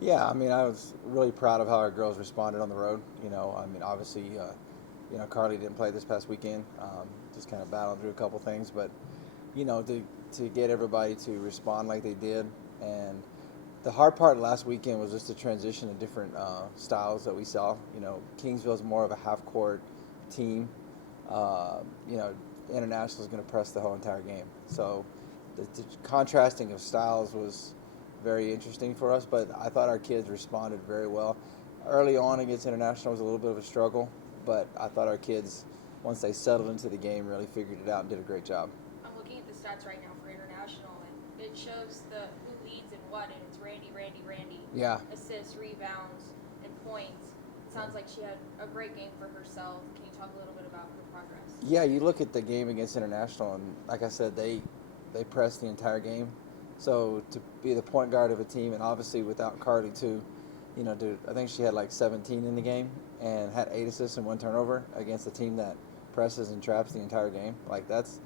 Yeah, I mean, I was really proud of how our girls responded on the road. Obviously, Carly didn't play this past weekend, just kind of battling through a couple things, but to get everybody to respond like they did, and the hard part last weekend was just the transition of different styles that we saw. Kingsville's more of a half court team. Uh, you know, International is going to press the whole entire game, so the contrasting of styles was very interesting for us, but I thought our kids responded very well. Early on against International was a little bit of a struggle, but I thought our kids, once they settled into the game, really figured it out and did a great job. I'm looking at the stats right now for international, and it shows the who leads and what, and it's Randy. Yeah. Assists, rebounds, and points. It sounds like she had a great game for herself. Can you talk a little bit about her progress? Yeah, you look at the game against International, and like I said, they pressed the entire game. So to be the point guard of a team, and obviously without Carly too, dude, I think she had like 17 in the game and had 8 assists and 1 turnover against a team that presses and traps the entire game. Like that's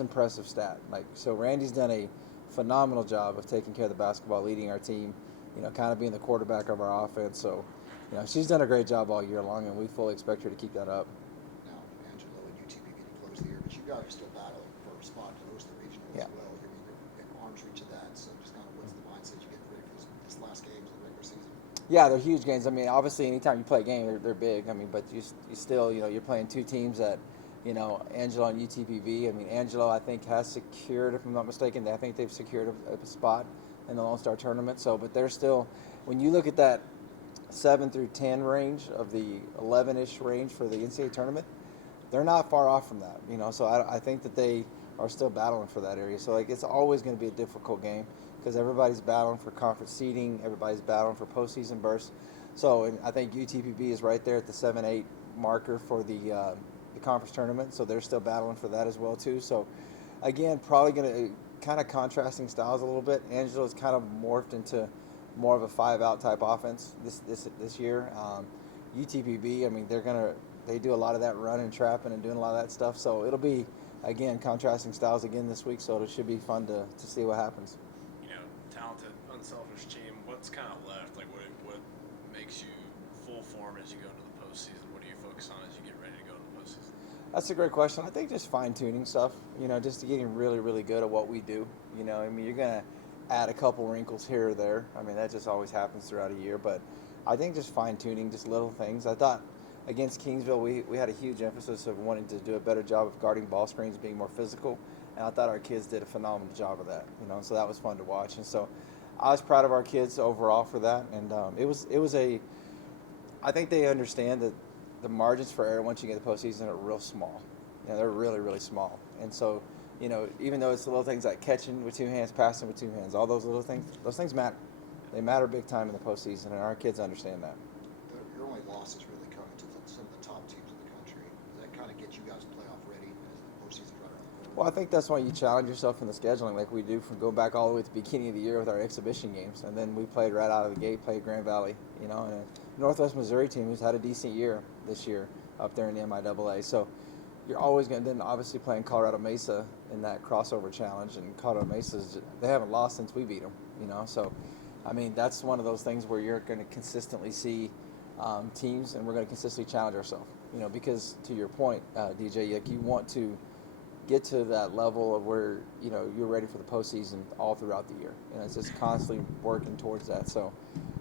impressive stat. Like so, Randy's done a phenomenal job of taking care of the basketball, leading our team. Kind of being the quarterback of our offense. So, she's done a great job all year long, and we fully expect her to keep that up. Now, Angelo and UTP getting close here, but you guys are still battling for a spot to host the regional Yeah. as well. I mean, you're in arm's reach of that. So, just kind of what's the mindset you get ready for this last games of the regular season? Yeah, they're huge games. I mean, obviously, anytime you play a game, they're big. I mean, but you still, you're playing two teams that, Angelo and UTPB. I mean, Angelo, I think, has secured, if I'm not mistaken, I think they've secured a spot in the Lone Star tournament. So, but they're still, when you look at that 7 through 10 range of the 11-ish range for the NCAA tournament, they're not far off from that. So I think that they are still battling for that area. So, like, it's always going to be a difficult game because everybody's battling for conference seeding, everybody's battling for postseason bursts. So, and I think UTPB is right there at the 7-8 marker for the conference tournament. So they're still battling for that as well too. So, again, probably going to kind of contrasting styles a little bit. Angelo's kind of morphed into more of a 5-out type offense this year. UTPB, I mean, they do a lot of that running, trapping, and doing a lot of that stuff. So it'll be, again, contrasting styles again this week. So it should be fun to see what happens. Talented, unselfish team. What's kind of left? Like, what makes you full form as you go into the postseason? What do you focus on as you get ready to go into the postseason? That's a great question. I think just fine tuning stuff. Just getting really, really good at what we do. I mean, you're gonna add a couple wrinkles here or there. I mean, that just always happens throughout a year. But I think just fine tuning, just little things. I thought against Kingsville, we had a huge emphasis of wanting to do a better job of guarding ball screens, being more physical. And I thought our kids did a phenomenal job of that. So that was fun to watch. And so I was proud of our kids overall for that. And I think they understand that the margins for error once you get the postseason are real small. They're really, really small. And so, even though it's the little things like catching with two hands, passing with two hands, all those little things, those things matter. They matter big time in the postseason, and our kids understand that. Your only losses really coming to some of the top teams in the country. Does that kind of get you guys playoff ready as the postseason's right around the corner? Well, I think that's why you challenge yourself in the scheduling like we do from going back all the way to the beginning of the year with our exhibition games. And then we played right out of the gate, played Grand Valley, and a Northwest Missouri team who's had a decent year this year up there in the MIAA. So you're always going to then obviously playing Colorado Mesa in that crossover challenge. And Colorado Mesa's, they haven't lost since we beat them, So, I mean, that's one of those things where you're going to consistently see teams, and we're going to consistently challenge ourselves, because to your point, DJ, you want to get to that level of where you're ready for the postseason all throughout the year. It's just constantly working towards that. So,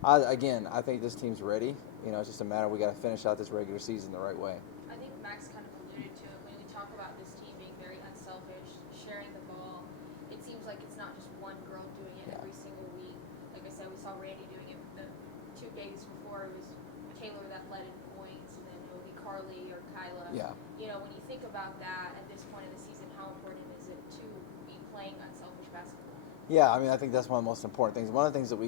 I think this team's ready. It's just a matter we got to finish out this regular season the right way. I think Max kind of alluded to it when we talk about this team being very unselfish, sharing the ball. It seems like it's not just one girl doing it every single week. Like I said, we saw Randy doing it the 2 days before. It was Taylor that led in points, and then it would be Carly or Kyla. Yeah. When you think about that at this point in the season, how important is it to be playing unselfish basketball? Yeah, I mean, I think that's one of the most important things. One of the things that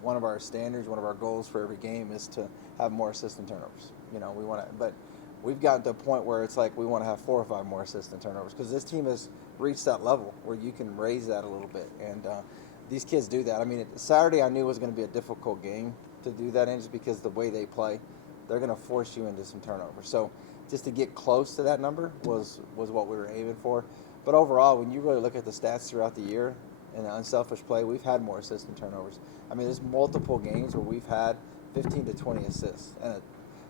one of our standards, one of our goals for every game is to have more assists and turnovers. We want to, but we've gotten to a point where it's like we want to have 4 or 5 more assists and turnovers because this team has reached that level where you can raise that a little bit. And these kids do that. I mean, Saturday I knew was going to be a difficult game to do that in just because the way they play, they're going to force you into some turnovers. So just to get close to that number was what we were aiming for. But overall, when you really look at the stats throughout the year, in the unselfish play, we've had more assists and turnovers. I mean, there's multiple games where we've had 15 to 20 assists, and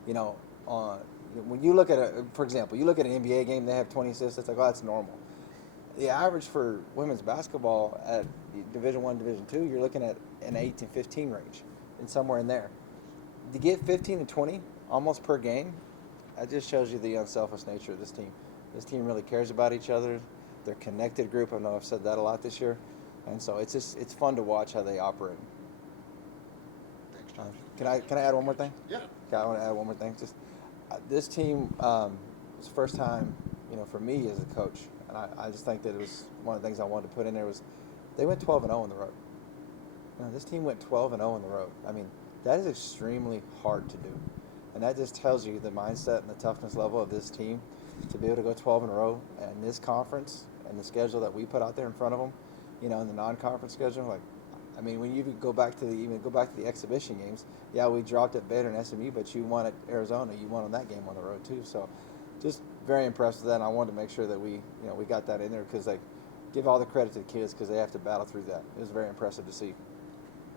you know, on when you look at for example, you look at an NBA game, they have 20 assists. It's like, oh, that's normal. The average for women's basketball at Division One, Division Two, you're looking at an 8 to 15 range, and somewhere in there. To get 15 to 20 almost per game, that just shows you the unselfish nature of this team. This team really cares about each other. They're a connected group. I know I've said that a lot this year, and so it's fun to watch how they operate. Thanks, Josh. Can I add one more thing? Yeah. Okay, I want to add one more thing. Just this team was the first time, for me as a coach, and I just think that it was one of the things I wanted to put in there was they went 12-0 on the road. This team went 12-0 on the road. I mean, that is extremely hard to do, and that just tells you the mindset and the toughness level of this team to be able to go 12 in a row in this conference and the schedule that we put out there in front of them, in the non-conference schedule. Like, I mean, when you go back to the exhibition games, yeah, we dropped at Baylor and SMU, but you won at Arizona. You won on that game on the road too. So, just very impressed with that. And I wanted to make sure that we got that in there because give all the credit to the kids because they have to battle through that. It was very impressive to see.